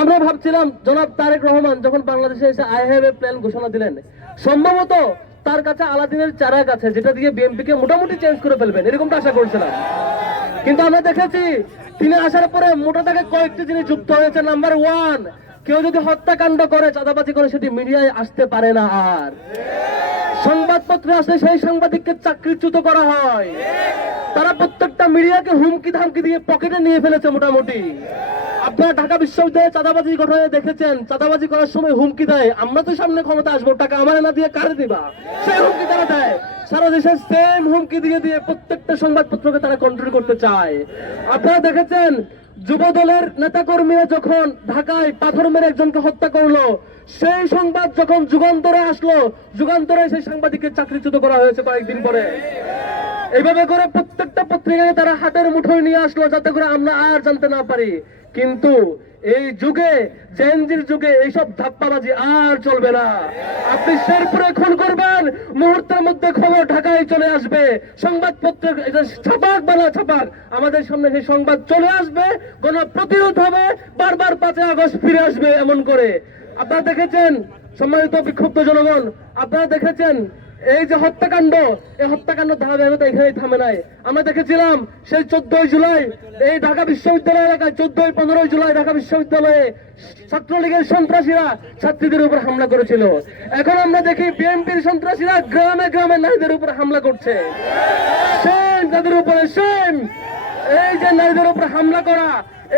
আমরা ভাবছিলাম জনাব তারেক রহমান যখন বাংলাদেশে এসে আই হ্যাভ এ প্ল্যান ঘোষণা দিলেন, সম্ভবত তার কাছে আলাদিনের চারাক আছে যেটা দিয়ে বিএনপি কে মোটামুটি চেঞ্জ করে ফেলবেন, এরকমটা আশা করছিলাম। কিন্তু আমরা দেখেছি তিনি আসার পরে মোটা থেকে কয়েকটি জিনিস যুক্ত হয়েছে। নাম্বার ওয়ান, কেউ যদি হত্যাকাণ্ড করে, চাঁদাবাজি করে, সেটি মিডিয়ায় আসতে পারে না। আর সংবাদপত্রে আসলে সেই সাংবাদিককে চাকরিচ্যুত করা হয়। তারা প্রত্যেকটা মিডিয়াকে হুমকি ধামকি দিয়ে পকেটে নিয়ে ফেলেছে মোটামুটি। আপনারা ঢাকা বিশ্ববিদ্যালয়ে চাঁদাবাজি ঘটনায় দেখেছেন, চাঁদাবাজি করার সময় হুমকি দেয়, আমরা তো সামনে ক্ষমতা আসবো, টাকা আমার না দিয়ে কারে দিবা, সেই হুমকি তারা দেয়। সারা দেশে সেম হুমকি দিয়ে দিয়ে প্রত্যেকটা সংবাদপত্রকে তারা কন্ট্রোল করতে চায়। আপনারা দেখেছেন যুব দলের নেতাকর্মীরা যখন ঢাকায় পাথর মেরে একজনকে হত্যা করলো, সেই সংবাদ যখন যুগান্তরে আসলো, যুগান্তরে সেই সাংবাদিককে চাকরিচ্যুত করা হয়েছে কয়েকদিন পরে। এইভাবে করে প্রত্যেকটা পত্রিকায় তারা হাতের মুঠোয় নিয়ে আসলো যাতে করে আমরা আর জানতে না পারি। কিন্তু এই যুগে, জেনজির যুগে এইসব ধাপ্পাবাজি আর চলবে না। আপনি শেরপুরে খুন করবেন, মুহূর্তের মধ্যে খবর ঢাকায় চলে আসবে, সংবাদপত্র ছাপাক বানা ছাপাক, আমাদের সামনে সেই সংবাদ চলে আসবে, গণপ্রতিরোধ হবে, বারবার 5 আগস্ট ফিরে আসবে এমন করে। আপনারা দেখেছেন সম্মানিত বিক্ষুব্ধ জনগণ, আপনারা দেখেছেন এই যে হত্যাকাণ্ড, এই হত্যাকাণ্ড ধারাবাহিকতা এখানেই থামে নাই। আমরা দেখেছিলাম সেই 14 জুলাই এই ঢাকা বিশ্ববিদ্যালয় এলাকায়, 14-15 জুলাই ঢাকা বিশ্ববিদ্যালয়ে ছাত্রলীগের সন্ত্রাসীরা ছাত্রীদের উপর হামলা করেছিল। এখন আমরা দেখি বিএনপির সন্ত্রাসীরা গ্রামে গ্রামে নারীদের উপর হামলা করছে। সেম তাদের উপরে সেম, এই যে নারীদের উপর হামলা করা,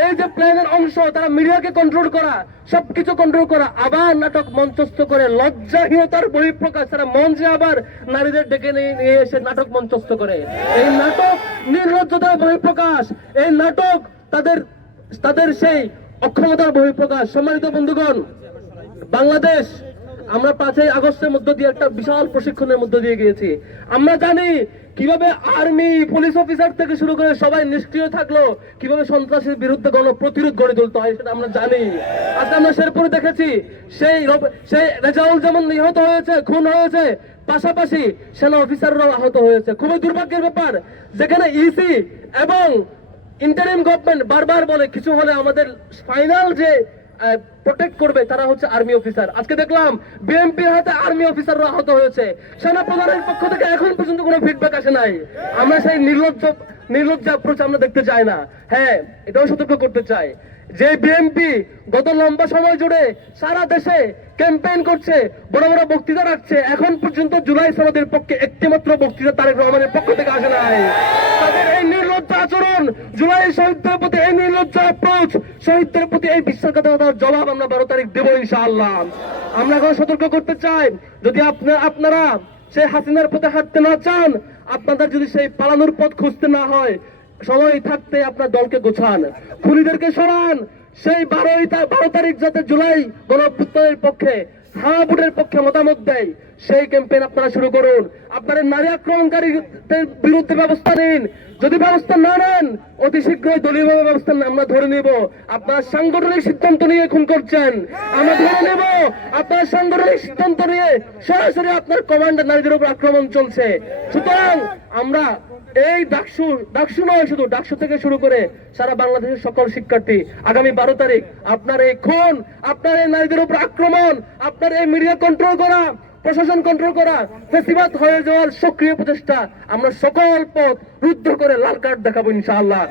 এই যে প্ল্যানের অংশ, তারা মিডিয়াকে কন্ট্রোল করা, সবকিছু কন্ট্রোল করা, আবার নাটক মঞ্চস্থ করে লজ্জাহীনতার বহিঃপ্রকাশ, তারা মঞ্চে আবার নারীদের ডেকে নিয়ে এসে নাটক মঞ্চস্থ করে। এই নাটক নির্লজ্জতার বহিঃপ্রকাশ, এই নাটক তাদের সেই অক্ষমতার বহিঃপ্রকাশ। সম্মানিত বন্ধুগণ, বাংলাদেশ আমরা 5 আগস্টের মধ্য দিয়ে একটা বিশাল প্রশিক্ষণের মধ্য দিয়ে গিয়েছি। আমরা জানি কিভাবে আর্মি, পুলিশ অফিসার থেকে শুরু করে সবাই নিষ্ক্রিয় থাকলো, কিভাবে সন্ত্রাসের বিরুদ্ধে গণপ্রতিরোধ গড়ে তুলতে হয় সেটা আমরা জানি। আজকে আমরা শেরপুরে দেখেছি সেই রেজাউল যেমন নিহত হয়েছে, খুন হয়েছে, পাশাপাশি সেনা অফিসাররাও আহত হয়েছে। খুবই দুর্ভাগ্যের ব্যাপার, যেখানে ইসি এবং ইন্টারিম গভর্নমেন্ট বারবার বলে কিছু হলে আমাদের ফাইনাল যে প্রোটেক্ট করবে তারা হচ্ছে আর্মি অফিসার। আজকে দেখলাম বিএনপির হাতে আর্মি অফিসাররা আহত হয়েছে, সেনা প্রধানের পক্ষ থেকে এখন পর্যন্ত কোনো ফিডব্যাক আসে নাই। আমরা সেই নির্লজ্জ অ্যাপ্রোচ আমরা দেখতে চাই না। হ্যাঁ, এটাও সতর্ক করতে চাই যে বিএনপি গত লম্বা সময় জুড়ে সারা দেশে ক্যাম্পেইন করছে, বড় বড় বক্তৃতা রাখছে, এখন পর্যন্ত জুলাই সনদের পক্ষে একটিমাত্র বক্তৃতা তারেক রহমানের পক্ষ থেকে আসে নাই। তাদের এই নির্লজ্জ আচরণ, জুলাই শহীদদের প্রতি এই নির্লজ্জ অ্যাপ্রোচ, শহীদদের প্রতি এই বিশ্বাসঘাতকতার জবাব আমরা 12 তারিখ দেব ইনশাআল্লাহ। আমরা এখন সতর্ক করতে চাই, যদি আপনারা সেই হাসিনার পথে হাঁটতে না চান, আপনাদের যদি সেই পালানোর পথ খুঁজতে না হয়, সময় থাকতে আপনার দলকে গোছান, খুনিদেরকে সরান। সেই 12 তারিখ যাতে জুলাই গণঅভ্যুত্থানের পক্ষে, হ্যাঁ ভোটের পক্ষে মতামত দেয়, সেই ক্যাম্পেইন আপনারা শুরু করুন। আপনারা নারী আক্রমণকারীদের বিরুদ্ধে ব্যবস্থা নিন। যদি ব্যবস্থা না নেন, অতি শীঘ্রই দলীয়ভাবে ব্যবস্থা আমরা ধরে নেব। আপনারা সাংগঠনিক সিদ্ধান্ত নিয়ে খুন করছেন, আমরা ধরে নেব। আপনার সাংগঠনিক সিদ্ধান্ত নিয়ে সরাসরি আপনার কমান্ডার নারীদের উপর আক্রমণ চলছে। সুতরাং আমরা এই ডাকসু নয়, শুধু ডাকসু থেকে শুরু করে সারা বাংলাদেশের সকল শিক্ষার্থী আগামী 12 তারিখ আপনার এই খুন, আপনার এই নারীদের উপর আক্রমণ, আপনার এই মিডিয়া কন্ট্রোল করা, প্রশাসন কন্ট্রোল করা, ফেসিবাদ হয়ে যাওয়ার সক্রিয় প্রচেষ্টা, আমরা সকল পথ রুদ্ধ করে লাল কার্ড দেখাবো ইনশাআল্লাহ।